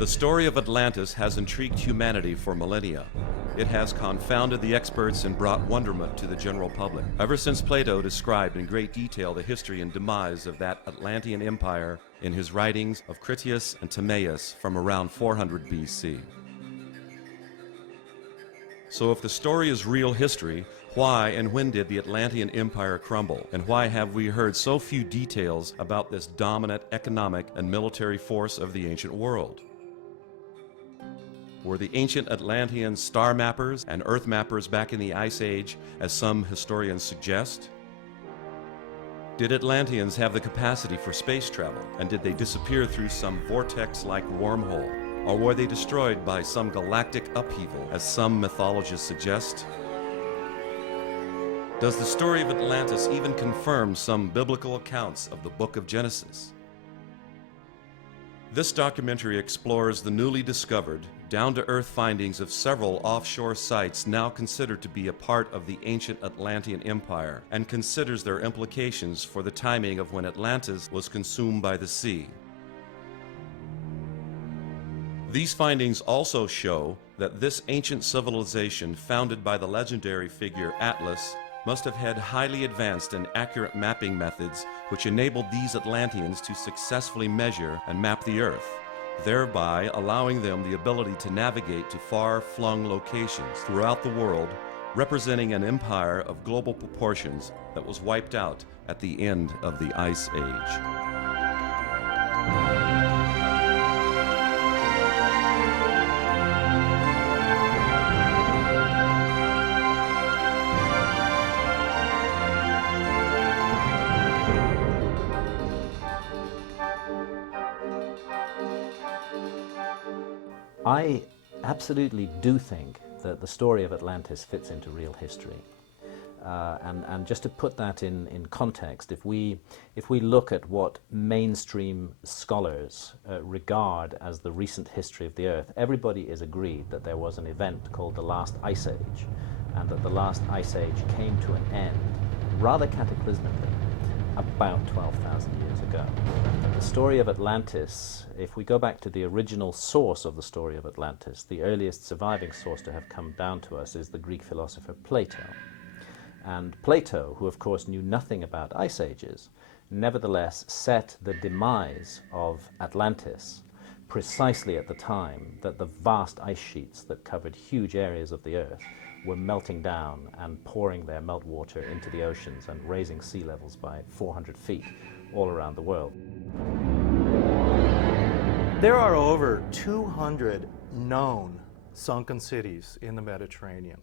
The story of Atlantis has intrigued humanity for millennia. It has confounded the experts and brought wonderment to the general public. Ever since Plato described in great detail the history and demise of that Atlantean empire in his writings of Critias and Timaeus from around 400 BC. So if the story is real history, why and when did the Atlantean Empire crumble? And why have we heard so few details about this dominant economic and military force of the ancient world? Were the ancient Atlanteans star mappers and earth mappers back in the Ice Age, as some historians suggest? Did Atlanteans have the capacity for space travel, and did they disappear through some vortex-like wormhole? Or were they destroyed by some galactic upheaval, as some mythologists suggest? Does the story of Atlantis even confirm some biblical accounts of the book of Genesis? This documentary explores the newly discovered, down-to-earth findings of several offshore sites now considered to be a part of the ancient Atlantean Empire, and considers their implications for the timing of when Atlantis was consumed by the sea. These findings also show that this ancient civilization, founded by the legendary figure Atlas, must have had highly advanced and accurate mapping methods which enabled these Atlanteans to successfully measure and map the Earth, thereby allowing them the ability to navigate to far-flung locations throughout the world, representing an empire of global proportions that was wiped out at the end of the Ice Age. I absolutely do think that the story of Atlantis fits into real history. And just to put that in context, if we look at what mainstream scholars regard as the recent history of the Earth, everybody is agreed that there was an event called the last Ice Age, and that the last Ice Age came to an end rather cataclysmically about 12,000 years ago. The story of Atlantis, if we go back to the original source of the story of Atlantis, the earliest surviving source to have come down to us is the Greek philosopher Plato. And Plato, who of course knew nothing about ice ages, nevertheless set the demise of Atlantis precisely at the time that the vast ice sheets that covered huge areas of the Earth were melting down and pouring their meltwater into the oceans and raising sea levels by 400 feet all around the world. There are over 200 known sunken cities in the Mediterranean.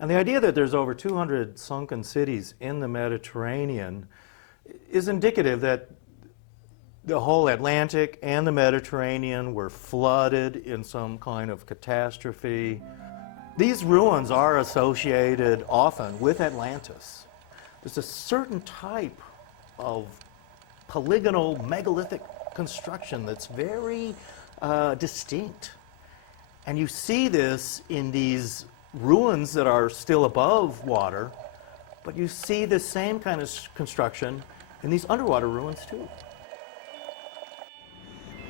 And the idea that there's over 200 sunken cities in the Mediterranean is indicative that the whole Atlantic and the Mediterranean were flooded in some kind of catastrophe. These ruins are associated often with Atlantis. There's a certain type of polygonal megalithic construction that's very distinct. And you see this in these ruins that are still above water, but you see the same kind of construction in these underwater ruins too.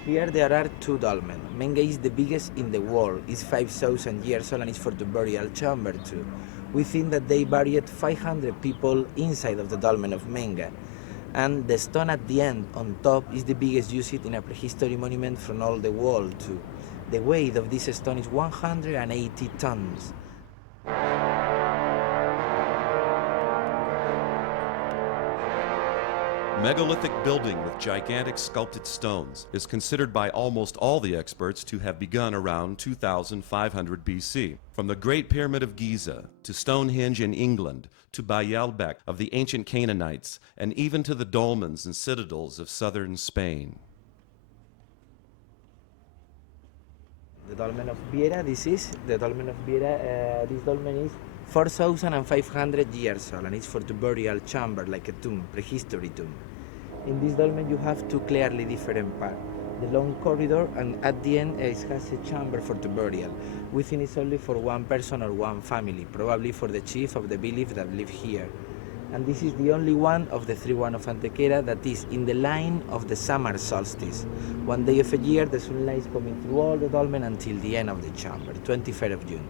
Here there are two dolmens. Menga is the biggest in the world. It's 5,000 years old and it's for the burial chamber too. We think that they buried 500 people inside of the dolmen of Menga. And the stone at the end, on top, is the biggest used in a prehistory monument from all the world too. The weight of this stone is 180 tons. Megalithic building with gigantic sculpted stones is considered by almost all the experts to have begun around 2500 BC. From the Great Pyramid of Giza to Stonehenge in England to Baalbek of the ancient Canaanites and even to the dolmens and citadels of southern Spain. The dolmen of Viera, this is the dolmen of Viera. This dolmen is 4,500 years old and it's for the burial chamber, like a tomb, prehistory tomb. In this dolmen you have two clearly different parts. The long corridor, and at the end it has a chamber for the burial. We think it's only for one person or one family, probably for the chief of the village that live here. and this is the only one of the 3 of Antequera that is in the line of the summer solstice. One day of a year, the sunlight is coming through all the dolmen until the end of the chamber, 23rd of June.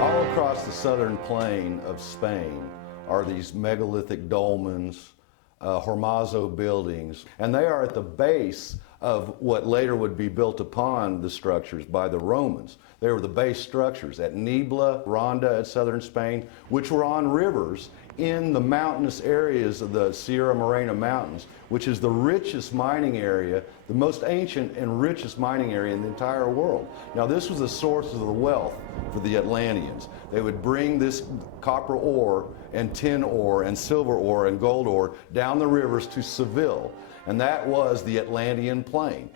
All across the southern plain of Spain are these megalithic dolmens, hormazo buildings, and they are at the base of what later would be built upon the structures by the Romans. They were the base structures at Nibla, Ronda at southern Spain, which were on rivers in the mountainous areas of the Sierra Morena Mountains, which is the richest mining area, the most ancient and richest mining area in the entire world. Now, this was the source of the wealth for the Atlanteans. They would bring this copper ore and tin ore and silver ore and gold ore down the rivers to Seville, and that was the Atlantean plain.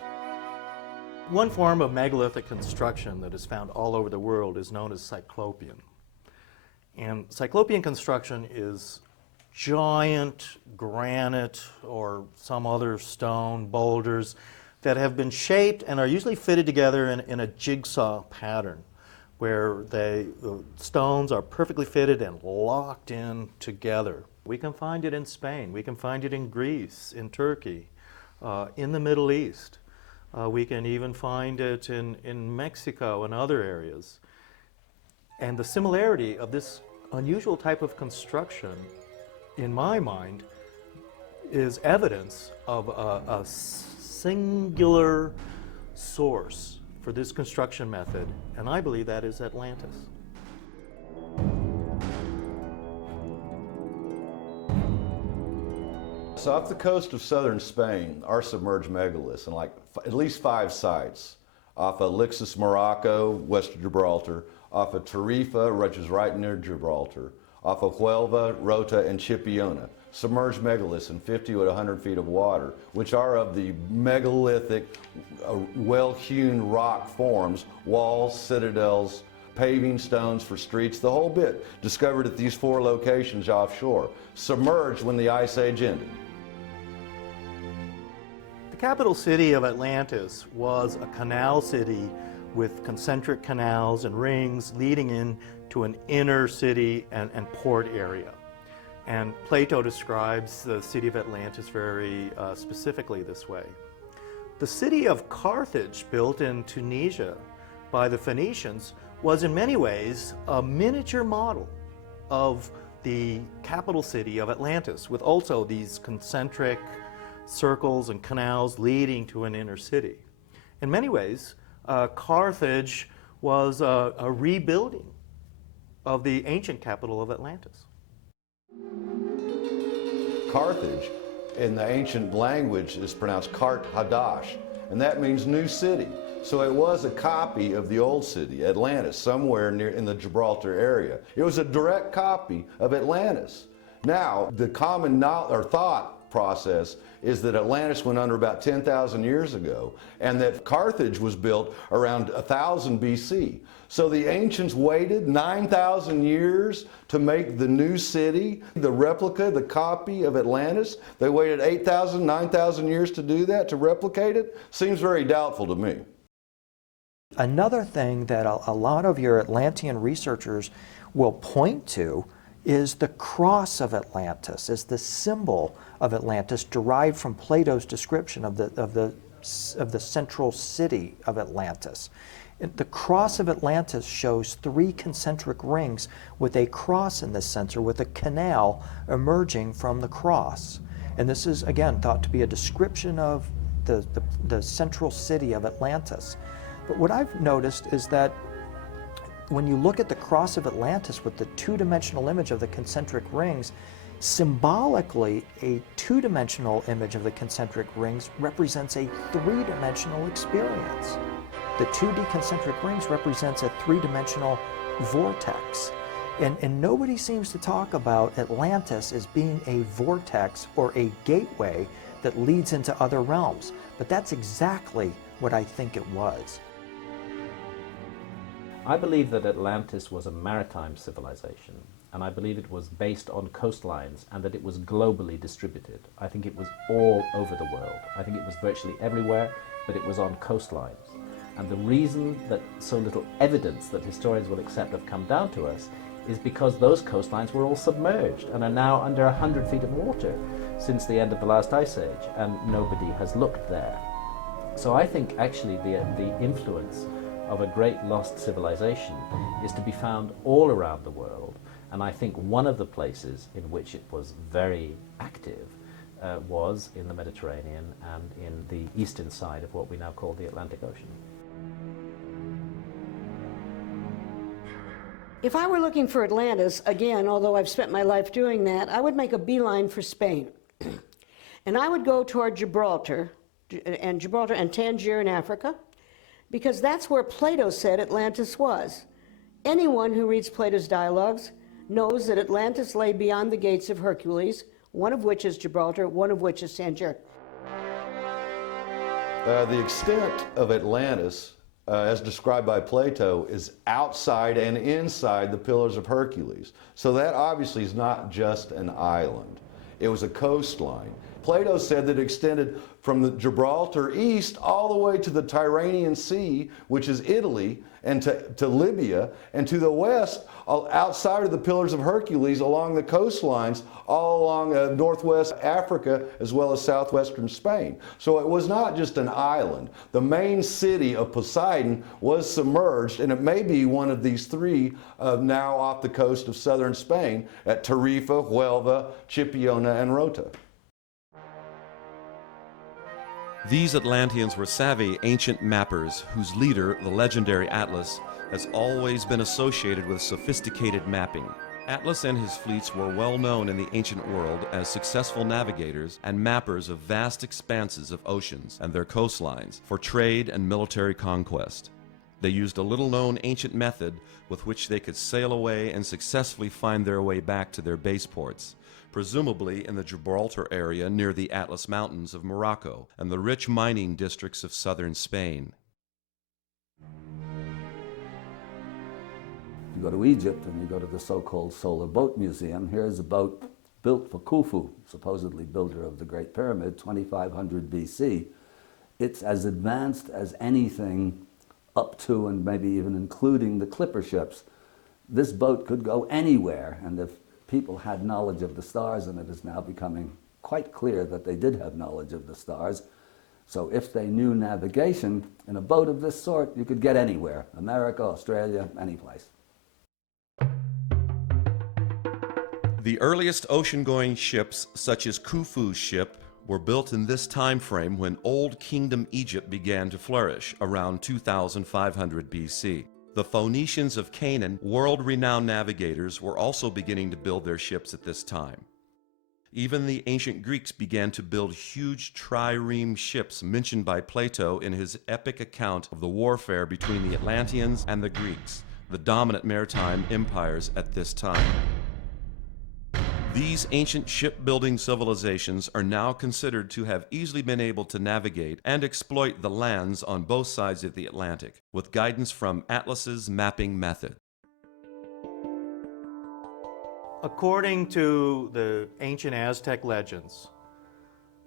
One form of megalithic construction that is found all over the world is known as Cyclopean. And Cyclopean construction is giant granite or some other stone boulders that have been shaped and are usually fitted together in a jigsaw pattern, where the stones are perfectly fitted and locked in together. We can find it in Spain, we can find it in Greece, in Turkey, in the Middle East. We can even find it in Mexico and other areas. And the similarity of this unusual type of construction, in my mind, is evidence of a singular source for this construction method, and I believe that is Atlantis. So off the coast of southern Spain are submerged megaliths in like at least 5 sites. Off of Lixus, Morocco, west of Gibraltar, off of Tarifa, which is right near Gibraltar, off of Huelva, Rota, and Chipiona. Submerged megaliths in 50 to 100 feet of water, which are of the megalithic, well-hewn rock forms, walls, citadels, paving stones for streets, the whole bit, discovered at these 4 locations offshore, submerged when the Ice Age ended. The capital city of Atlantis was a canal city with concentric canals and rings leading into an inner city and port area. And Plato describes the city of Atlantis very specifically this way. The city of Carthage, built in Tunisia by the Phoenicians, was in many ways a miniature model of the capital city of Atlantis, with also these concentric circles and canals leading to an inner city. In many ways, Carthage was a rebuilding of the ancient capital of Atlantis. Carthage, in the ancient language, is pronounced Kart Hadash, and that means new city. So it was a copy of the old city, Atlantis, somewhere near in the Gibraltar area. It was a direct copy of Atlantis. Now, the common thought process is that Atlantis went under about 10,000 years ago, and that Carthage was built around 1000 BC. So the ancients waited 9,000 years to make the new city, the replica, the copy of Atlantis. They waited 8,000, 9,000 years to do that, to replicate it. Seems very doubtful to me. Another thing that a lot of your Atlantean researchers will point to is the cross of Atlantis, as the symbol of Atlantis derived from Plato's description of the central city of Atlantis. The cross of Atlantis shows 3 concentric rings with a cross in the center, with a canal emerging from the cross. And this is, again, thought to be a description of the central city of Atlantis. But what I've noticed is that when you look at the cross of Atlantis with the 2-dimensional image of the concentric rings, symbolically, a 2-dimensional image of the concentric rings represents a 3-dimensional experience. The 2D concentric rings represents a 3-dimensional vortex. And nobody seems to talk about Atlantis as being a vortex or a gateway that leads into other realms. But that's exactly what I think it was. I believe that Atlantis was a maritime civilization, and I believe it was based on coastlines and that it was globally distributed. I think it was all over the world. I think it was virtually everywhere, but it was on coastlines. And the reason that so little evidence that historians will accept have come down to us is because those coastlines were all submerged and are now under 100 feet of water since the end of the last ice age, and nobody has looked there. So I think actually the influence of a great lost civilization is to be found all around the world, and I think one of the places in which it was very active was in the Mediterranean and in the eastern side of what we now call the Atlantic Ocean. If I were looking for Atlantis, again, although I've spent my life doing that, I would make a beeline for Spain. And I would go toward Gibraltar and Tangier in Africa, because that's where Plato said Atlantis was. Anyone who reads Plato's dialogues knows that Atlantis lay beyond the gates of Hercules, one of which is Gibraltar, one of which is Tangier. The extent of Atlantis, as described by Plato, is outside and inside the Pillars of Hercules. So that obviously is not just an island. It was a coastline. Plato said that it extended from the Gibraltar east all the way to the Tyrrhenian Sea, which is Italy, and to Libya, and to the west, outside of the Pillars of Hercules, along the coastlines, all along northwest Africa, as well as southwestern Spain. So it was not just an island. The main city of Poseidon was submerged, and it may be one of these three now off the coast of southern Spain at Tarifa, Huelva, Chipiona, and Rota. These Atlanteans were savvy ancient mappers whose leader, the legendary Atlas, has always been associated with sophisticated mapping. Atlas and his fleets were well known in the ancient world as successful navigators and mappers of vast expanses of oceans and their coastlines for trade and military conquest. They used a little-known ancient method with which they could sail away and successfully find their way back to their base ports, presumably in the Gibraltar area near the Atlas Mountains of Morocco and the rich mining districts of southern Spain. You go to Egypt and you go to the so-called Solar Boat Museum. Here's a boat built for Khufu, supposedly builder of the Great Pyramid, 2500 BC. It's as advanced as anything up to and maybe even including the clipper ships. This boat could go anywhere, and if people had knowledge of the stars, and it is now becoming quite clear that they did have knowledge of the stars. So if they knew navigation, in a boat of this sort, you could get anywhere, America, Australia, any place. The earliest ocean-going ships, such as Khufu's ship, were built in this time frame when Old Kingdom Egypt began to flourish, around 2500 BC. The Phoenicians of Canaan, world-renowned navigators, were also beginning to build their ships at this time. Even the ancient Greeks began to build huge trireme ships mentioned by Plato in his epic account of the warfare between the Atlanteans and the Greeks, the dominant maritime empires at this time. These ancient shipbuilding civilizations are now considered to have easily been able to navigate and exploit the lands on both sides of the Atlantic, with guidance from Atlas's mapping method. According to the ancient Aztec legends,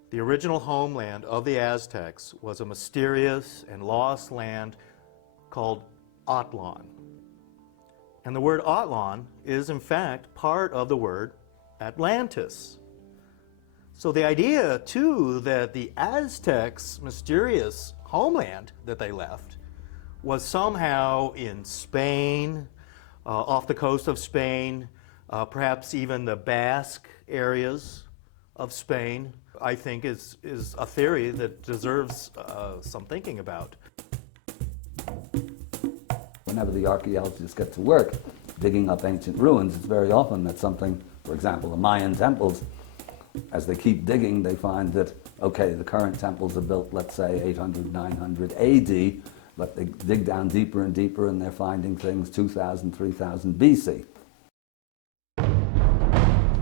the original homeland of the Aztecs was a mysterious and lost land called Atlan. And the word Atlan is in fact part of the word Atlantis. So the idea, too, that the Aztecs' mysterious homeland that they left was somehow in Spain, off the coast of Spain, perhaps even the Basque areas of Spain, I think is a theory that deserves some thinking about. Whenever the archaeologists get to work digging up ancient ruins, it's very often that something, for example, the Mayan temples, as they keep digging, they find that, okay, the current temples are built, let's say, 800, 900 AD, but they dig down deeper and deeper and they're finding things 2000, 3000 BC.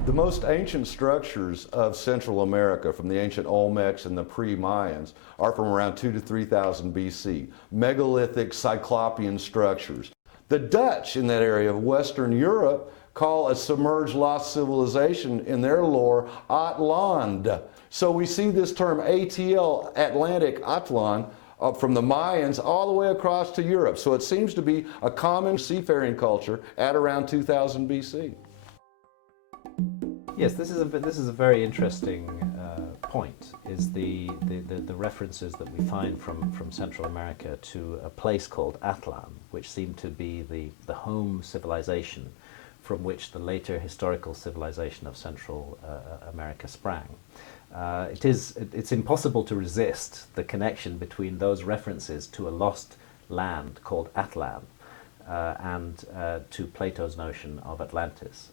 The most ancient structures of Central America, from the ancient Olmecs and the pre-Mayans, are from around 2,000 to 3,000 BC. Megalithic cyclopean structures. The Dutch in that area of Western Europe call a submerged lost civilization in their lore Atland. So we see this term ATL, Atlantic, Atlan, from the Mayans all the way across to Europe. So it seems to be a common seafaring culture at around 2000 BC. Yes, this is a very interesting point, is the references that we find from Central America to a place called Atlan, which seemed to be the home civilization from which the later historical civilization of Central America sprang. It's impossible to resist the connection between those references to a lost land called Atlan and to Plato's notion of Atlantis.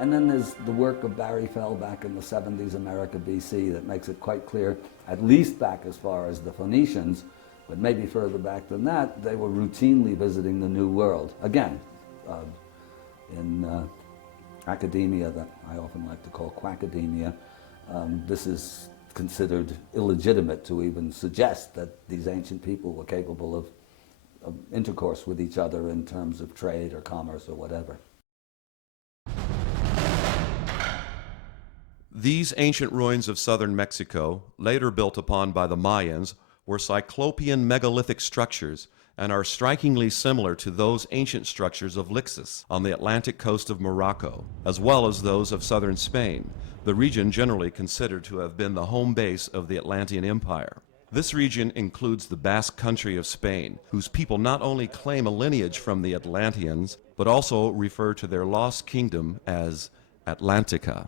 And then there's the work of Barry Fell back in the 70s America BC that makes it quite clear, at least back as far as the Phoenicians, but maybe further back than that, they were routinely visiting the New World. Again, in academia that I often like to call quackademia, this is considered illegitimate to even suggest that these ancient people were capable of intercourse with each other in terms of trade or commerce or whatever. These ancient ruins of southern Mexico, later built upon by the Mayans, were cyclopean megalithic structures and are strikingly similar to those ancient structures of Lixus on the Atlantic coast of Morocco, as well as those of southern Spain, the region generally considered to have been the home base of the Atlantean Empire. This region includes the Basque country of Spain, whose people not only claim a lineage from the Atlanteans, but also refer to their lost kingdom as Atlantica.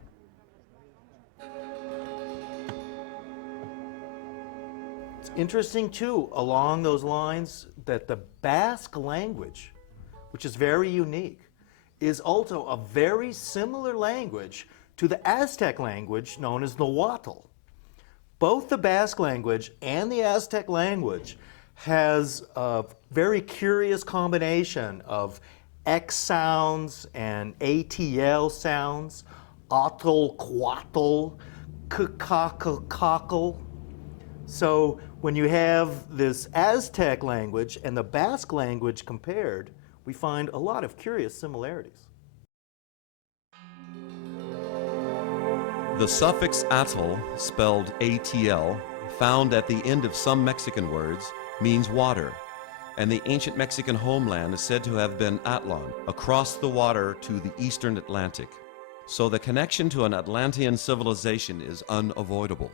Interesting too, along those lines, that the Basque language, which is very unique, is also a very similar language to the Aztec language known as Nahuatl. Both the Basque language and the Aztec language has a very curious combination of X sounds and ATL sounds, atl, quatl, kakakakakal. So when you have this Aztec language and the Basque language compared, we find a lot of curious similarities. The suffix atl, spelled ATL, found at the end of some Mexican words, means water, and the ancient Mexican homeland is said to have been Atlan, across the water to the eastern Atlantic. So the connection to an Atlantean civilization is unavoidable.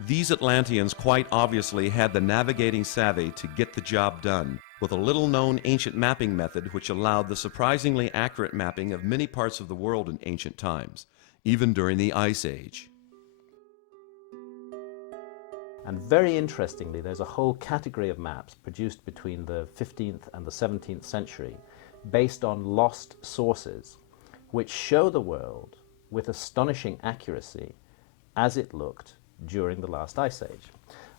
These Atlanteans quite obviously had the navigating savvy to get the job done, with a little-known ancient mapping method which allowed the surprisingly accurate mapping of many parts of the world in ancient times, even during the Ice Age. And very interestingly, there's a whole category of maps produced between the 15th and the 17th century based on lost sources, which show the world with astonishing accuracy as it looked during the last Ice Age.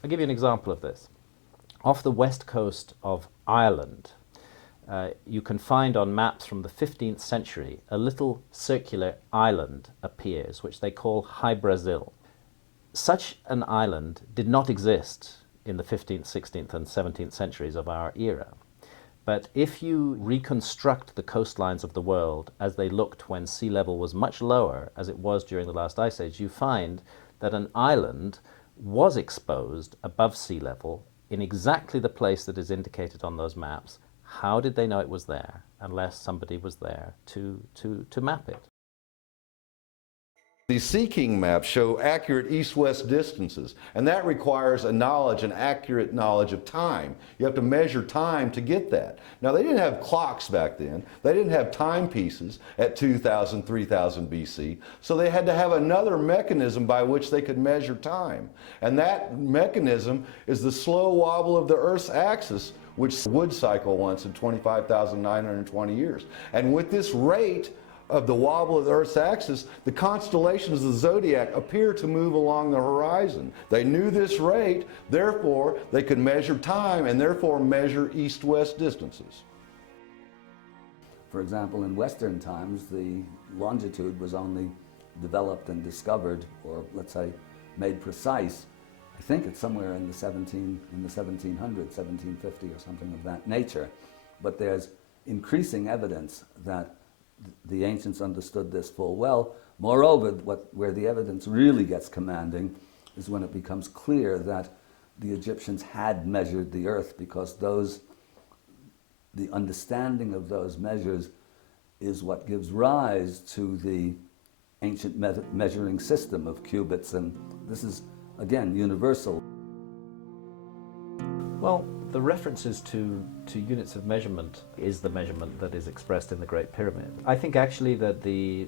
I'll give you an example of this. Off the west coast of Ireland, you can find on maps from the 15th century a little circular island appears, which they call High Brazil. Such an island did not exist in the 15th, 16th, and 17th centuries of our era. But if you reconstruct the coastlines of the world as they looked when sea level was much lower, as it was during the last Ice Age, you find that an island was exposed above sea level in exactly the place that is indicated on those maps. How did they know it was there unless somebody was there to map it? These Sea King maps show accurate east-west distances, and that requires a knowledge, an accurate knowledge of time. You have to measure time to get that. Now, they didn't have clocks back then. They didn't have timepieces at 2000, 3000 BC, so they had to have another mechanism by which they could measure time. And that mechanism is the slow wobble of the Earth's axis, which would cycle once in 25,920 years. And with this rate of the wobble of the Earth's axis, the constellations of the zodiac appear to move along the horizon. They knew this rate, therefore they could measure time and therefore measure east-west distances. For example, in Western times, the longitude was only developed and discovered, or let's say made precise, I think it's somewhere in the 1700s, 1750 or something of that nature. But there's increasing evidence that the ancients understood this full well. Moreover, where the evidence really gets commanding is when it becomes clear that the Egyptians had measured the earth, because the understanding of those measures is what gives rise to the ancient measuring system of cubits, and this is, again, universal. Well, the references to units of measurement is the measurement that is expressed in the Great Pyramid. I think actually that the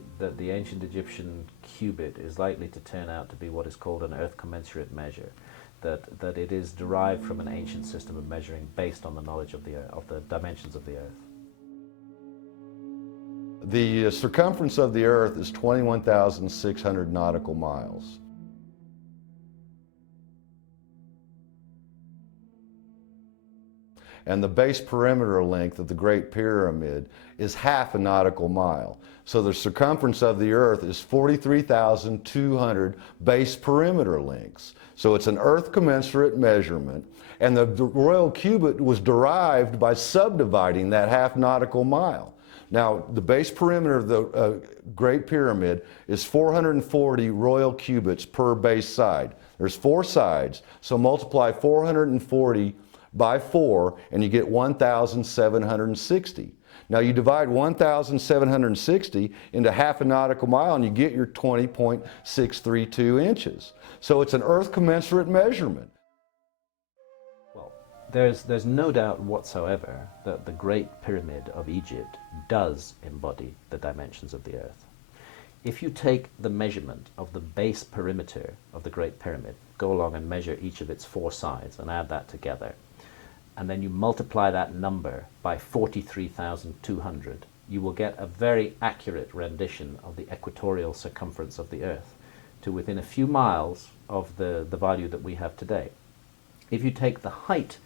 ancient Egyptian cubit is likely to turn out to be what is called an earth commensurate measure, that it is derived from an ancient system of measuring based on the knowledge of the dimensions of the earth. The circumference of the earth is 21,600 nautical miles. And the base perimeter length of the Great Pyramid is half a nautical mile. So the circumference of the earth is 43,200 base perimeter lengths. So it's an earth commensurate measurement, and the royal cubit was derived by subdividing that half nautical mile. Now, the base perimeter of the Great Pyramid is 440 royal cubits per base side. There's 4 sides, so multiply 440 by 4, and you get 1,760. Now you divide 1,760 into half a nautical mile, and you get your 20.632 inches. So it's an earth commensurate measurement. Well, there's no doubt whatsoever that the Great Pyramid of Egypt does embody the dimensions of the earth. If you take the measurement of the base perimeter of the Great Pyramid, go along and measure each of its 4 sides and add that together, and then you multiply that number by 43,200, you will get a very accurate rendition of the equatorial circumference of the Earth to within a few miles of the value that we have today. If you take the height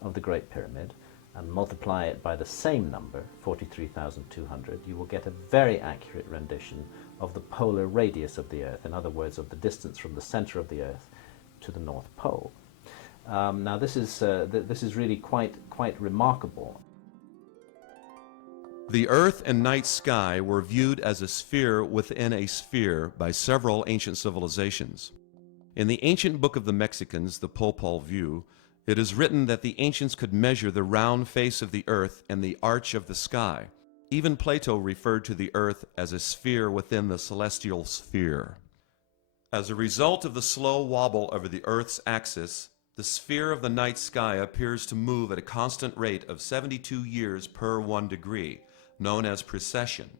of the Great Pyramid and multiply it by the same number, 43,200, you will get a very accurate rendition of the polar radius of the Earth, in other words, of the distance from the center of the Earth to the North Pole. Now this is really quite remarkable. The earth and night sky were viewed as a sphere within a sphere by several ancient civilizations. In the ancient book of the Mexicans, the Popol Vuh, it is written that the ancients could measure the round face of the earth and the arch of the sky. Even Plato referred to the earth as a sphere within the celestial sphere. As a result of the slow wobble over the earth's axis, the sphere of the night sky appears to move at a constant rate of 72 years per 1 degree, known as precession.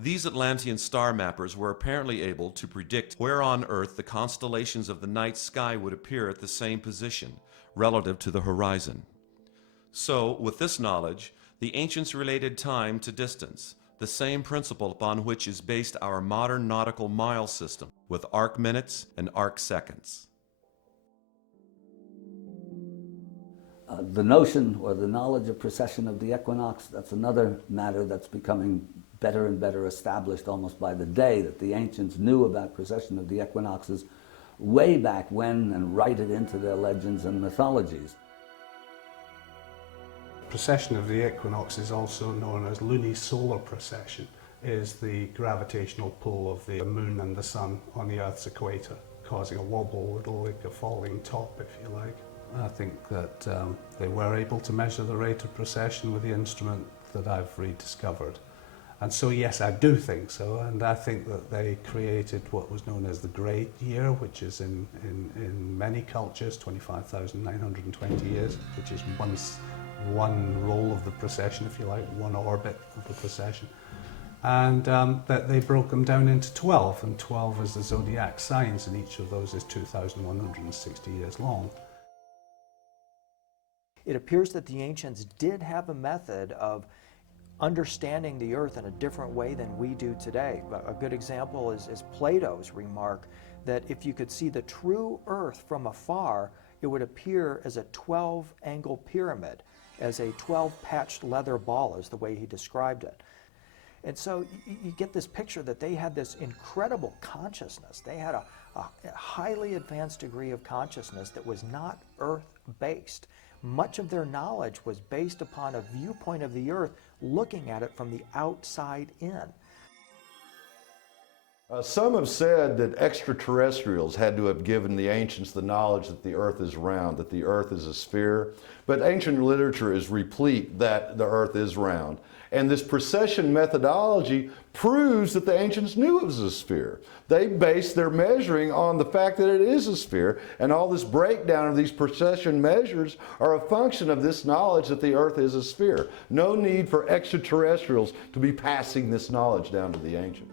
These Atlantean star mappers were apparently able to predict where on Earth the constellations of the night sky would appear at the same position, relative to the horizon. So, with this knowledge, the ancients related time to distance, the same principle upon which is based our modern nautical mile system, with arc minutes and arc seconds. The notion or the knowledge of precession of the equinox, that's another matter that's becoming better and better established almost by the day, that the ancients knew about precession of the equinoxes way back when and write it into their legends and mythologies. Precession of the equinox is also known as lunisolar precession, is the gravitational pull of the moon and the sun on the Earth's equator, causing a wobble, a little like a falling top, if you like. I think that they were able to measure the rate of precession with the instrument that I've rediscovered. And so yes, I do think so, and I think that they created what was known as the Great Year, which is in many cultures 25,920 years, which is one roll of the precession, if you like, one orbit of the precession. And that they broke them down into 12, and 12 is the zodiac signs, and each of those is 2,160 years long. It appears that the ancients did have a method of understanding the earth in a different way than we do today. A good example is Plato's remark that if you could see the true earth from afar, it would appear as a 12-angle pyramid, as a 12-patched leather ball is the way he described it. And so you get this picture that they had this incredible consciousness. They had a highly advanced degree of consciousness that was not earth-based. much of their knowledge was based upon a viewpoint of the Earth, looking at it from the outside in. Some have said that extraterrestrials had to have given the ancients the knowledge that the Earth is round, that the Earth is a sphere, but ancient literature is replete that the Earth is round. And this precession methodology proves that the ancients knew it was a sphere. They based their measuring on the fact that it is a sphere, and all this breakdown of these precession measures are a function of this knowledge that the Earth is a sphere. No need for extraterrestrials to be passing this knowledge down to the ancients.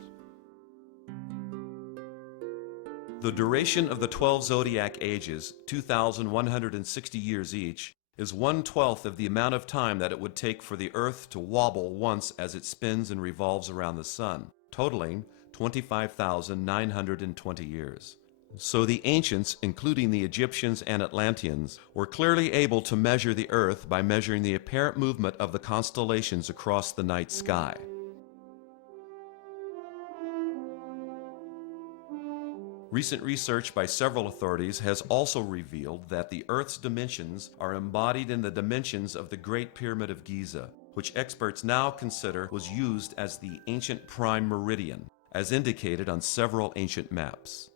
The duration of the 12 zodiac ages, 2,160 years each, is 1/12 of the amount of time that it would take for the Earth to wobble once as it spins and revolves around the Sun, totaling 25,920 years. So the ancients, including the Egyptians and Atlanteans, were clearly able to measure the Earth by measuring the apparent movement of the constellations across the night sky. Recent research by several authorities has also revealed that the Earth's dimensions are embodied in the dimensions of the Great Pyramid of Giza, which experts now consider was used as the ancient prime meridian, as indicated on several ancient maps.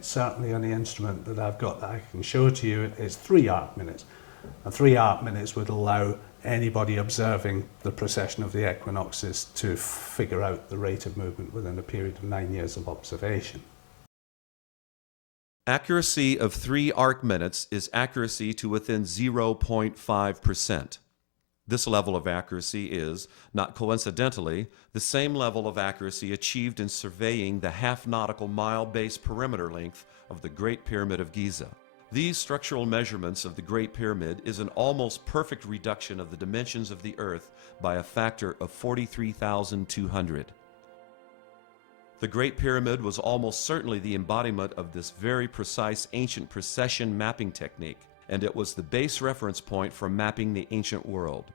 Certainly on the instrument that I've got that I can show to you, it's 3 arc minutes. And 3 arc minutes would allow anybody observing the precession of the equinoxes to figure out the rate of movement within a period of 9 years of observation. Accuracy of 3 arc minutes is accuracy to within 0.5%. This level of accuracy is, not coincidentally, the same level of accuracy achieved in surveying the half-nautical mile base perimeter length of the Great Pyramid of Giza. These structural measurements of the Great Pyramid is an almost perfect reduction of the dimensions of the Earth by a factor of 43,200. The Great Pyramid was almost certainly the embodiment of this very precise ancient precession mapping technique, and it was the base reference point for mapping the ancient world.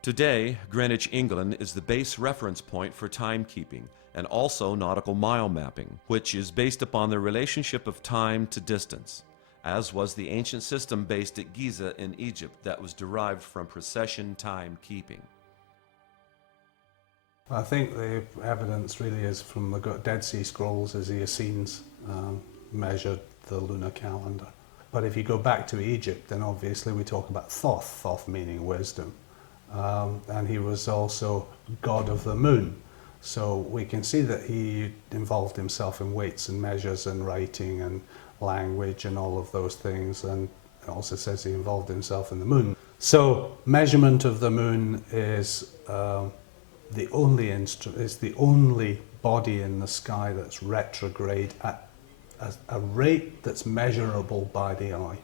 Today, Greenwich, England is the base reference point for timekeeping and also nautical mile mapping, which is based upon the relationship of time to distance, as was the ancient system based at Giza in Egypt that was derived from precession timekeeping. I think the evidence really is from the Dead Sea Scrolls as the Essenes measured the lunar calendar. But if you go back to Egypt, then obviously we talk about Thoth, Thoth meaning wisdom. And he was also god of the moon. So we can see that he involved himself in weights and measures and writing and language and all of those things, and it also says he involved himself in the moon. So measurement of the moon is the only body in the sky that's retrograde at a rate that's measurable by the eye.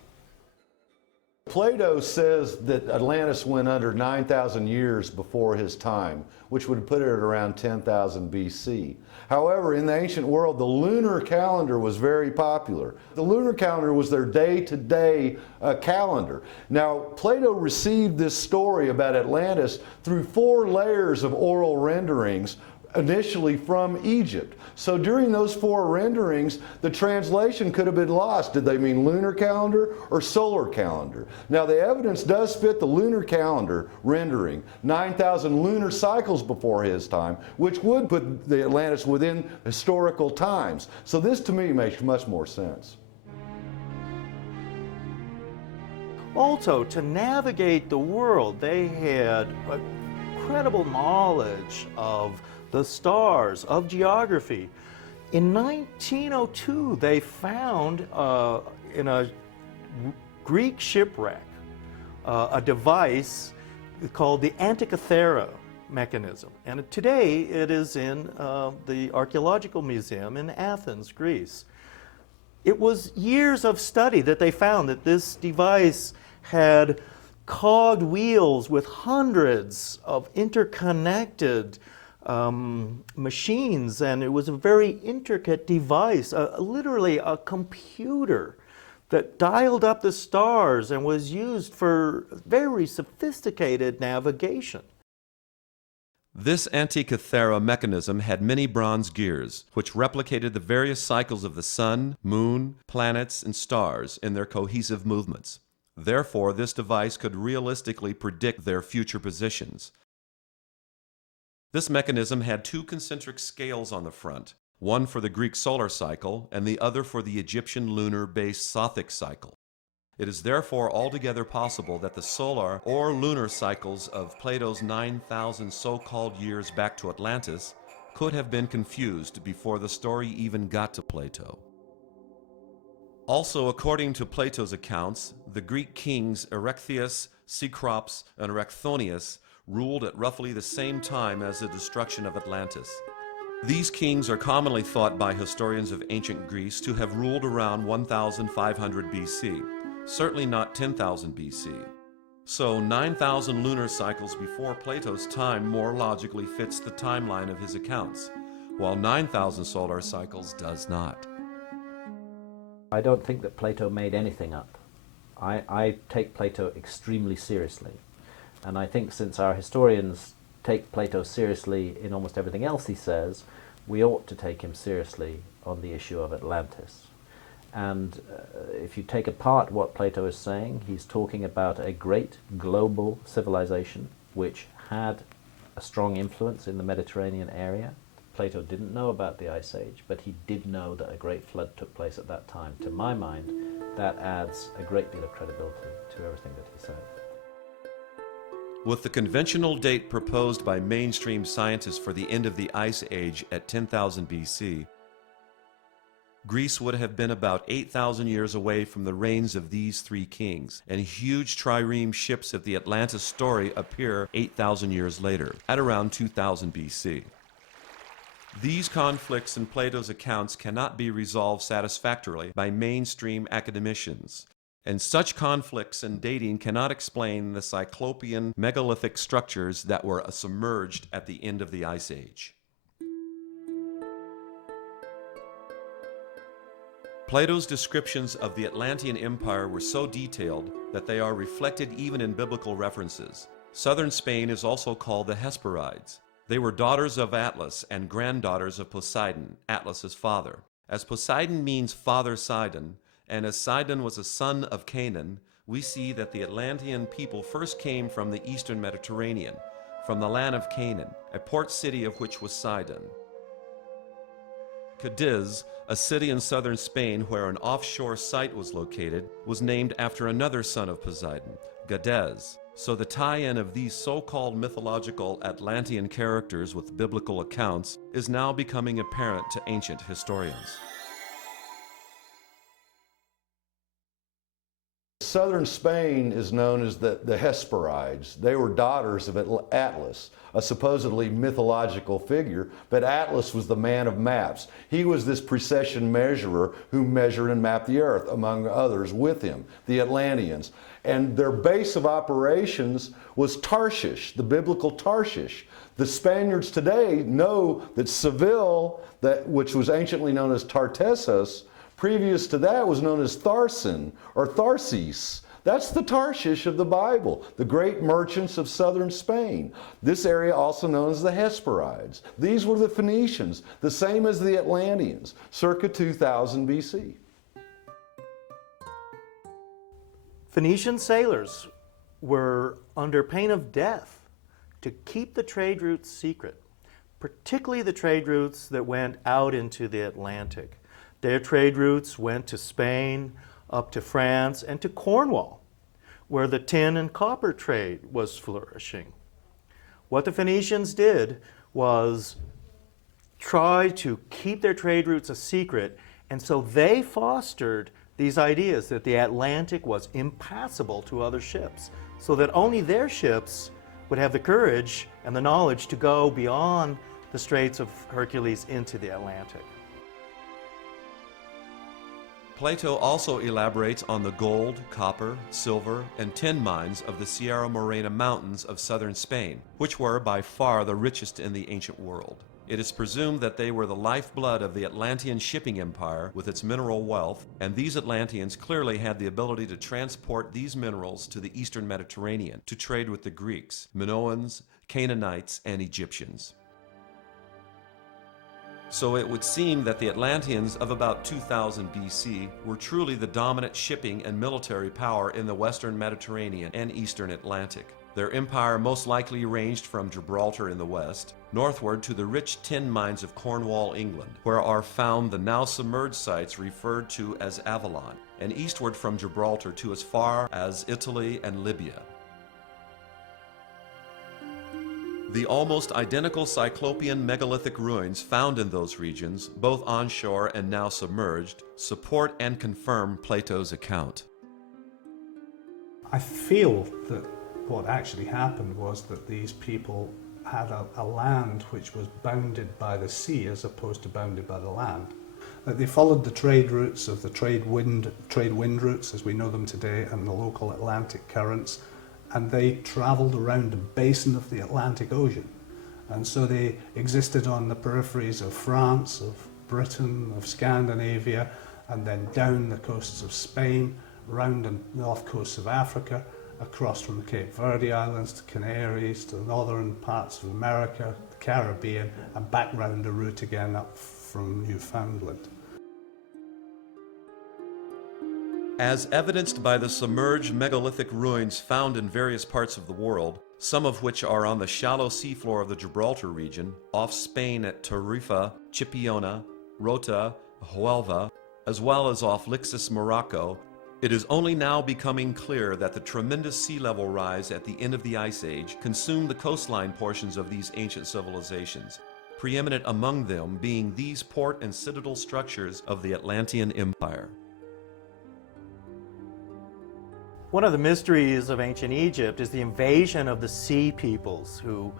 Plato says that Atlantis went under 9,000 years before his time, which would put it at around 10,000 BC. However, in the ancient world, the lunar calendar was very popular. The lunar calendar was their day-to-day calendar. Now, Plato received this story about Atlantis through 4 layers of oral renderings, initially from Egypt. So during those 4 renderings, the translation could have been lost. Did they mean lunar calendar or solar calendar? Now the evidence does fit the lunar calendar rendering, 9,000 lunar cycles before his time, which would put the Atlantis within historical times. So this to me makes much more sense. Also, to navigate the world, they had incredible knowledge of the stars, of geography. In 1902, they found in a Greek shipwreck a device called the Antikythera mechanism. And today it is in the Archaeological Museum in Athens, Greece. It was years of study that they found that this device had cogged wheels with hundreds of interconnected machines, and it was a very intricate device, literally a computer that dialed up the stars and was used for very sophisticated navigation. This Antikythera mechanism had many bronze gears, which replicated the various cycles of the sun, moon, planets, and stars in their cohesive movements. Therefore, this device could realistically predict their future positions. This mechanism had two concentric scales on the front, one for the Greek solar cycle and the other for the Egyptian lunar-based Sothic cycle. It is therefore altogether possible that the solar or lunar cycles of Plato's 9,000 so-called years back to Atlantis could have been confused before the story even got to Plato. Also, according to Plato's accounts, the Greek kings Erechtheus, Cecrops, and Erecthonius ruled at roughly the same time as the destruction of Atlantis. These kings are commonly thought by historians of ancient Greece to have ruled around 1500 BC. Certainly not 10,000 BC. So 9,000 lunar cycles before Plato's time more logically fits the timeline of his accounts, while 9,000 solar cycles does not. I don't think that Plato made anything up. I take Plato extremely seriously. And I think since our historians take Plato seriously in almost everything else he says, we ought to take him seriously on the issue of Atlantis. And if you take apart what Plato is saying, he's talking about a great global civilization which had a strong influence in the Mediterranean area. Plato didn't know about the Ice Age, but he did know that a great flood took place at that time. To my mind, that adds a great deal of credibility to everything that he said. With the conventional date proposed by mainstream scientists for the end of the Ice Age at 10,000 BC, Greece would have been about 8,000 years away from the reigns of these three kings, and huge trireme ships of the Atlantis story appear 8,000 years later, at around 2000 BC. These conflicts in Plato's accounts cannot be resolved satisfactorily by mainstream academicians, and such conflicts in dating cannot explain the Cyclopean megalithic structures that were submerged at the end of the Ice Age. Plato's descriptions of the Atlantean Empire were so detailed that they are reflected even in biblical references. Southern Spain is also called the Hesperides. They were daughters of Atlas and granddaughters of Poseidon, Atlas's father. As Poseidon means father Sidon, and as Sidon was a son of Canaan, we see that the Atlantean people first came from the eastern Mediterranean, from the land of Canaan, a port city of which was Sidon. Cadiz, a city in southern Spain where an offshore site was located, was named after another son of Poseidon, Gades. So the tie-in of these so-called mythological Atlantean characters with biblical accounts is now becoming apparent to ancient historians. Southern Spain is known as the Hesperides. They were daughters of Atlas, a supposedly mythological figure, but Atlas was the man of maps. He was this precession measurer who measured and mapped the earth, among others with him, the Atlanteans. And their base of operations was Tarshish, the biblical Tarshish. The Spaniards today know that Seville, which was anciently known as Tartessus, previous to that was known as Tharsin or Tharsis. That's the Tarshish of the Bible, the great merchants of southern Spain. This area also known as the Hesperides. These were the Phoenicians, the same as the Atlanteans, circa 2000 BC. Phoenician sailors were under pain of death to keep the trade routes secret, particularly the trade routes that went out into the Atlantic. Their trade routes went to Spain, up to France, and to Cornwall, where the tin and copper trade was flourishing. What the Phoenicians did was try to keep their trade routes a secret, and so they fostered these ideas that the Atlantic was impassable to other ships, so that only their ships would have the courage and the knowledge to go beyond the Straits of Hercules into the Atlantic. Plato also elaborates on the gold, copper, silver, and tin mines of the Sierra Morena Mountains of southern Spain, which were by far the richest in the ancient world. It is presumed that they were the lifeblood of the Atlantean shipping empire with its mineral wealth, and these Atlanteans clearly had the ability to transport these minerals to the eastern Mediterranean to trade with the Greeks, Minoans, Canaanites, and Egyptians. So it would seem that the Atlanteans of about 2000 BC were truly the dominant shipping and military power in the western Mediterranean and eastern Atlantic. Their empire most likely ranged from Gibraltar in the west, northward to the rich tin mines of Cornwall, England, where are found the now submerged sites referred to as Avalon, and eastward from Gibraltar to as far as Italy and Libya. The almost identical Cyclopean megalithic ruins found in those regions, both onshore and now submerged, support and confirm Plato's account. I feel that what actually happened was that these people had a land which was bounded by the sea as opposed to bounded by the land. That they followed the trade routes of the trade wind routes as we know them today and the local Atlantic currents, and they travelled around the basin of the Atlantic Ocean. And so they existed on the peripheries of France, of Britain, of Scandinavia, and then down the coasts of Spain, round the north coasts of Africa, across from the Cape Verde Islands to Canaries, to the northern parts of America, the Caribbean, and back round the route again up from Newfoundland. As evidenced by the submerged megalithic ruins found in various parts of the world, some of which are on the shallow seafloor of the Gibraltar region, off Spain at Tarifa, Chipiona, Rota, Huelva, as well as off Lixus, Morocco, it is only now becoming clear that the tremendous sea level rise at the end of the Ice Age consumed the coastline portions of these ancient civilizations, preeminent among them being these port and citadel structures of the Atlantean Empire. One of the mysteries of ancient Egypt is the invasion of the sea peoples who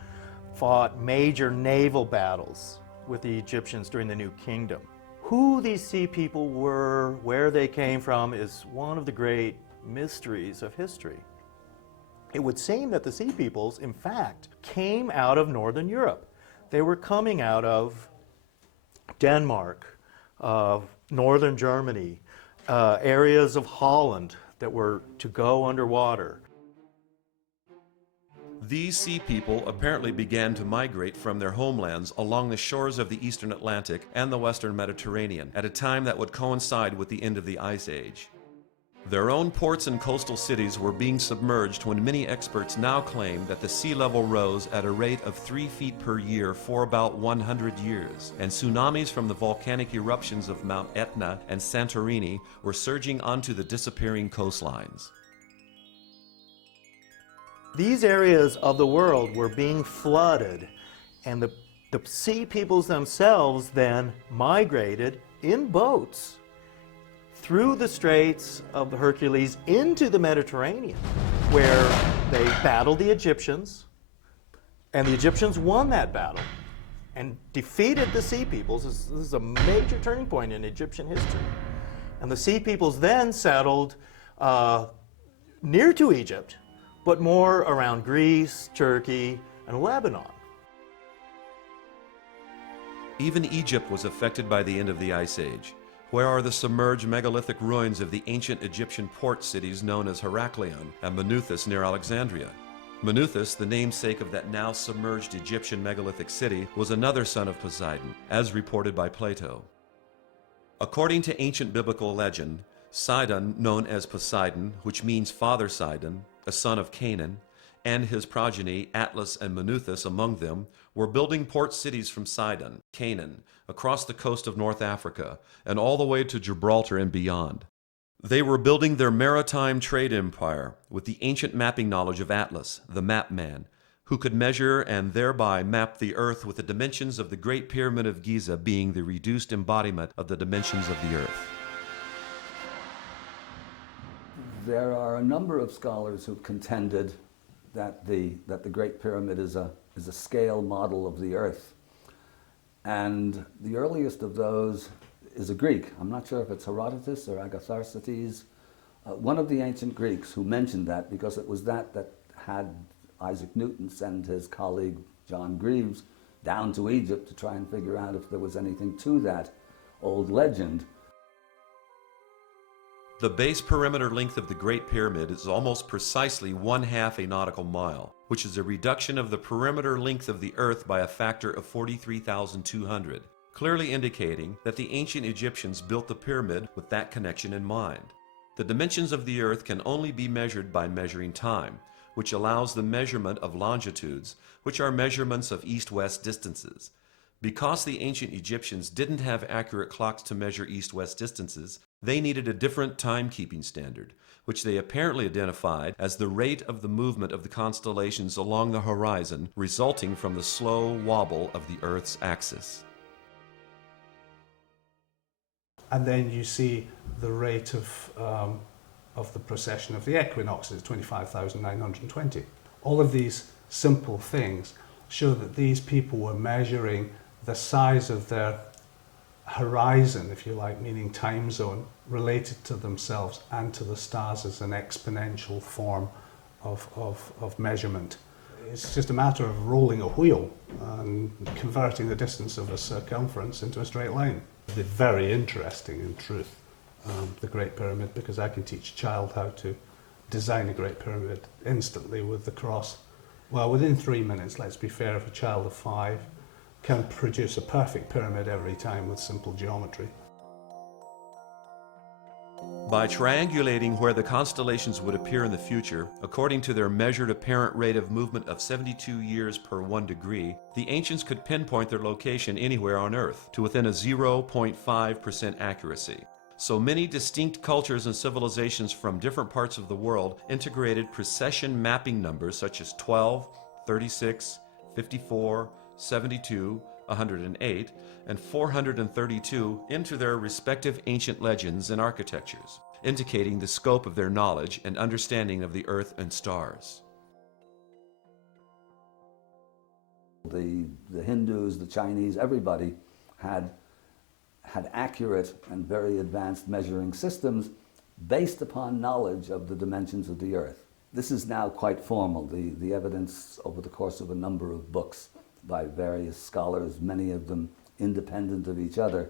fought major naval battles with the Egyptians during the New Kingdom. Who these sea people were, where they came from, is one of the great mysteries of history. It would seem that the sea peoples, in fact, came out of Northern Europe. They were coming out of Denmark, Northern Germany, areas of Holland that were to go underwater. These sea people apparently began to migrate from their homelands along the shores of the eastern Atlantic and the western Mediterranean at a time that would coincide with the end of the Ice Age. Their own ports and coastal cities were being submerged when many experts now claim that the sea level rose at a rate of 3 feet per year for about 100 years, and tsunamis from the volcanic eruptions of Mount Etna and Santorini were surging onto the disappearing coastlines. These areas of the world were being flooded, and the sea peoples themselves then migrated in boats through the Straits of Hercules into the Mediterranean, where they battled the Egyptians, and the Egyptians won that battle and defeated the sea peoples. This is a major turning point in Egyptian history. And the sea peoples then settled near to Egypt, but more around Greece, Turkey, and Lebanon. Even Egypt was affected by the end of the Ice Age. Where are the submerged megalithic ruins of the ancient Egyptian port cities known as Heraklion and Menuthis near Alexandria? Menuthis, the namesake of that now submerged Egyptian megalithic city, was another son of Poseidon, as reported by Plato. According to ancient biblical legend, Sidon, known as Poseidon, which means Father Sidon, a son of Canaan, and his progeny, Atlas and Menuthis among them, were building port cities from Sidon, Canaan, across the coast of North Africa, and all the way to Gibraltar and beyond. They were building their maritime trade empire with the ancient mapping knowledge of Atlas, the map man, who could measure and thereby map the earth with the dimensions of the Great Pyramid of Giza being the reduced embodiment of the dimensions of the earth. There are a number of scholars who've contended that the Great Pyramid is a scale model of the earth. And the earliest of those is a Greek. I'm not sure if it's Herodotus or Agatharcides, one of the ancient Greeks who mentioned that, because it was that had Isaac Newton send his colleague John Greaves down to Egypt to try and figure out if there was anything to that old legend. The base perimeter length of the Great Pyramid is almost precisely 1/2 a nautical mile, which is a reduction of the perimeter length of the Earth by a factor of 43,200, clearly indicating that the ancient Egyptians built the pyramid with that connection in mind. The dimensions of the Earth can only be measured by measuring time, which allows the measurement of longitudes, which are measurements of east-west distances. Because the ancient Egyptians didn't have accurate clocks to measure east-west distances, they needed a different timekeeping standard, which they apparently identified as the rate of the movement of the constellations along the horizon resulting from the slow wobble of the Earth's axis. And then you see the rate of the precession of the equinoxes, 25,920. All of these simple things show that these people were measuring the size of their horizon, if you like, meaning time zone, related to themselves and to the stars as an exponential form of measurement. It's just a matter of rolling a wheel and converting the distance of a circumference into a straight line. They're very interesting, in truth, the Great Pyramid, because I can teach a child how to design a Great Pyramid instantly with the cross. Well, within 3 minutes, let's be fair, if a child of 5 can produce a perfect pyramid every time with simple geometry. By triangulating where the constellations would appear in the future, according to their measured apparent rate of movement of 72 years per 1 degree, the ancients could pinpoint their location anywhere on Earth to within a 0.5% accuracy. So many distinct cultures and civilizations from different parts of the world integrated precession mapping numbers such as 12, 36, 54, 72, 108, and 432 into their respective ancient legends and architectures, indicating the scope of their knowledge and understanding of the Earth and stars. The Hindus, the Chinese, everybody had accurate and very advanced measuring systems based upon knowledge of the dimensions of the Earth. This is now quite formal. The evidence over the course of a number of books by various scholars, many of them independent of each other,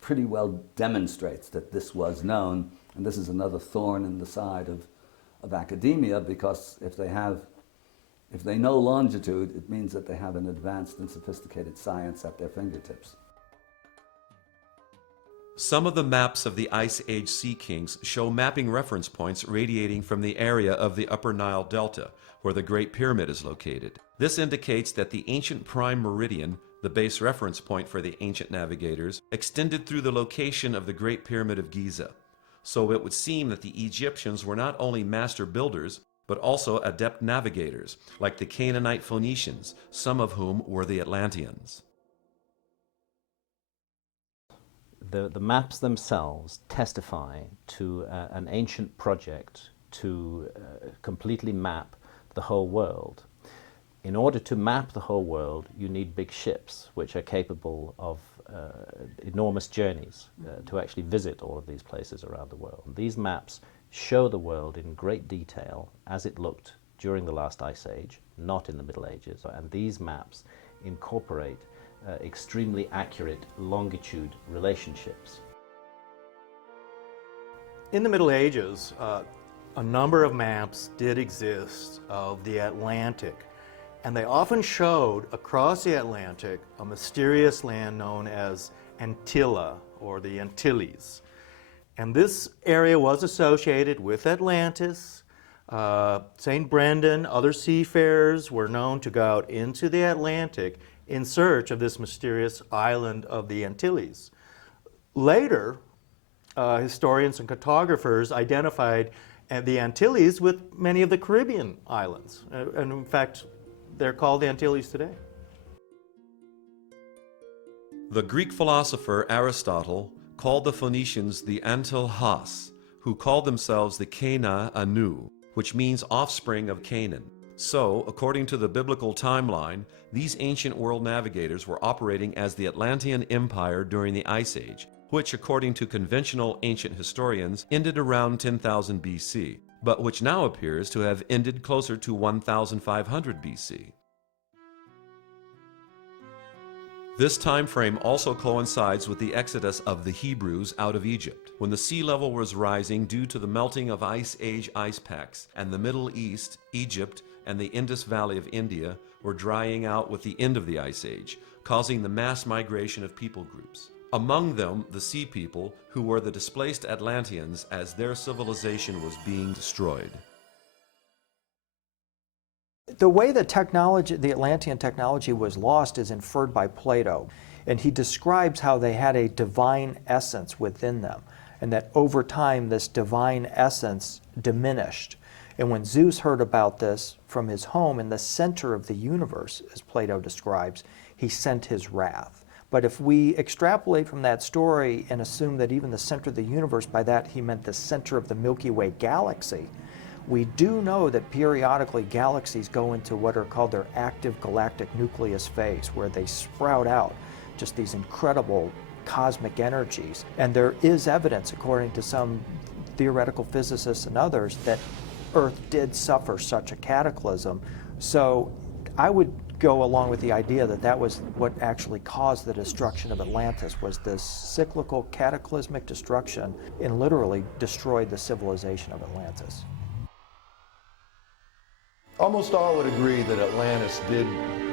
pretty well demonstrates that this was known. And this is another thorn in the side of academia, because if they know longitude, it means that they have an advanced and sophisticated science at their fingertips. Some of the maps of the Ice Age Sea Kings show mapping reference points radiating from the area of the Upper Nile Delta, where the Great Pyramid is located. This indicates that the ancient prime meridian, the base reference point for the ancient navigators, extended through the location of the Great Pyramid of Giza. So it would seem that the Egyptians were not only master builders, but also adept navigators, like the Canaanite Phoenicians, some of whom were the Atlanteans. The maps themselves testify to an ancient project to completely map the whole world. In order to map the whole world, you need big ships, which are capable of enormous journeys to actually visit all of these places around the world. And these maps show the world in great detail as it looked during the last ice age, not in the Middle Ages. And these maps incorporate extremely accurate longitude relationships. In the Middle Ages, a number of maps did exist of the Atlantic, and they often showed across the Atlantic a mysterious land known as Antilla, or the Antilles. And this area was associated with Atlantis. St. Brendan, other seafarers were known to go out into the Atlantic in search of this mysterious island of the Antilles. Later, historians and cartographers identified the Antilles with many of the Caribbean islands. And in fact, they're called the Antilles today. The Greek philosopher Aristotle called the Phoenicians the Antilhas, who called themselves the Cana Anu, which means offspring of Canaan. So, according to the biblical timeline, these ancient world navigators were operating as the Atlantean Empire during the Ice Age, which, according to conventional ancient historians, ended around 10,000 BC, but which now appears to have ended closer to 1,500 BC. This time frame also coincides with the exodus of the Hebrews out of Egypt, when the sea level was rising due to the melting of Ice Age ice packs, and the Middle East, Egypt, and the Indus Valley of India were drying out with the end of the Ice Age, causing the mass migration of people groups. Among them, the Sea People, who were the displaced Atlanteans as their civilization was being destroyed. The way the technology, the Atlantean technology was lost is inferred by Plato, and he describes how they had a divine essence within them, and that over time this divine essence diminished. And when Zeus heard about this from his home in the center of the universe, as Plato describes, he sent his wrath. But if we extrapolate from that story and assume that even the center of the universe, by that he meant the center of the Milky Way galaxy, we do know that periodically galaxies go into what are called their active galactic nucleus phase, where they sprout out just these incredible cosmic energies. And there is evidence, according to some theoretical physicists and others, that Earth did suffer such a cataclysm. So I would go along with the idea that that was what actually caused the destruction of Atlantis, was this cyclical cataclysmic destruction, and literally destroyed the civilization of Atlantis. Almost all would agree that Atlantis did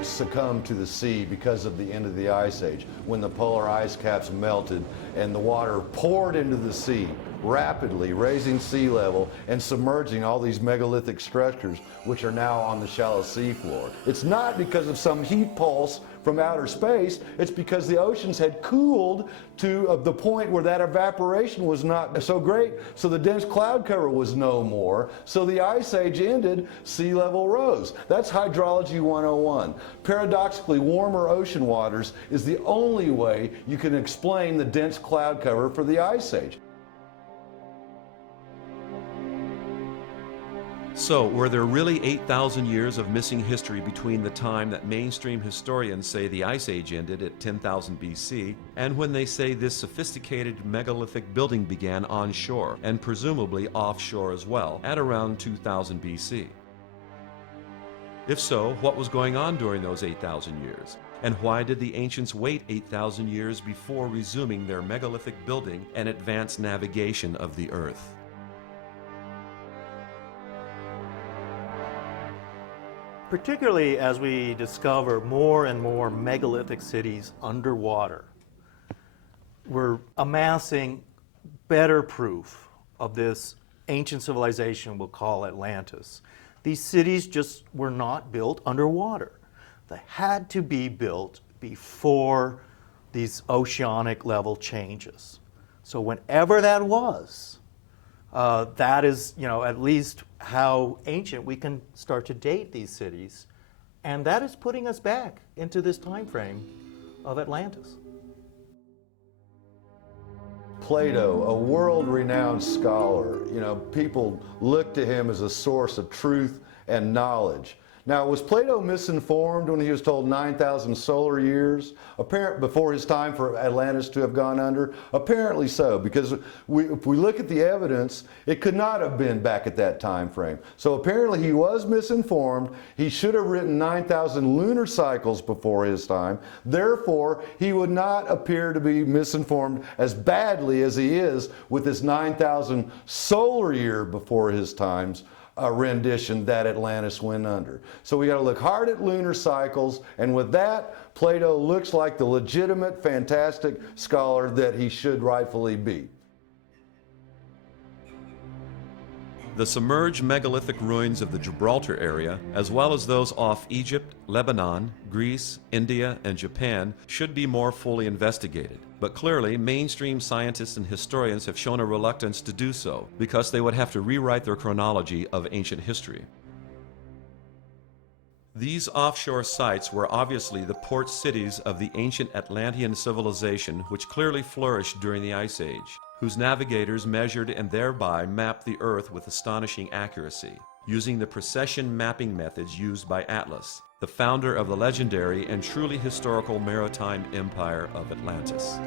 succumb to the sea because of the end of the Ice Age, when the polar ice caps melted and the water poured into the sea rapidly, raising sea level and submerging all these megalithic structures, which are now on the shallow seafloor. It's not because of some heat pulse from outer space, it's because the oceans had cooled to the point where that evaporation was not so great, so the dense cloud cover was no more, so the Ice Age ended, sea level rose. That's hydrology 101. Paradoxically, warmer ocean waters is the only way you can explain the dense cloud cover for the Ice Age. So, were there really 8,000 years of missing history between the time that mainstream historians say the Ice Age ended at 10,000 BC and when they say this sophisticated megalithic building began onshore and presumably offshore as well at around 2000 BC? If so, what was going on during those 8,000 years? And why did the ancients wait 8,000 years before resuming their megalithic building and advanced navigation of the Earth? Particularly as we discover more and more megalithic cities underwater, we're amassing better proof of this ancient civilization we'll call Atlantis. These cities just were not built underwater. They had to be built before these oceanic level changes. So whenever that was, that is, at least how ancient we can start to date these cities. And that is putting us back into this time frame of Atlantis. Plato, a world-renowned scholar, people look to him as a source of truth and knowledge. Now, was Plato misinformed when he was told 9,000 solar years before his time for Atlantis to have gone under? Apparently so, because if we look at the evidence, it could not have been back at that time frame. So apparently he was misinformed. He should have written 9,000 lunar cycles before his time. Therefore, he would not appear to be misinformed as badly as he is with this 9,000 solar year before his times rendition that Atlantis went under. So we got to look hard at lunar cycles, and with that, Plato looks like the legitimate, fantastic scholar that he should rightfully be. The submerged megalithic ruins of the Gibraltar area, as well as those off Egypt, Lebanon, Greece, India, and Japan, should be more fully investigated. But clearly, mainstream scientists and historians have shown a reluctance to do so, because they would have to rewrite their chronology of ancient history. These offshore sites were obviously the port cities of the ancient Atlantean civilization, which clearly flourished during the Ice Age, whose navigators measured and thereby mapped the Earth with astonishing accuracy, using the precession mapping methods used by Atlas, the founder of the legendary and truly historical maritime empire of Atlantis.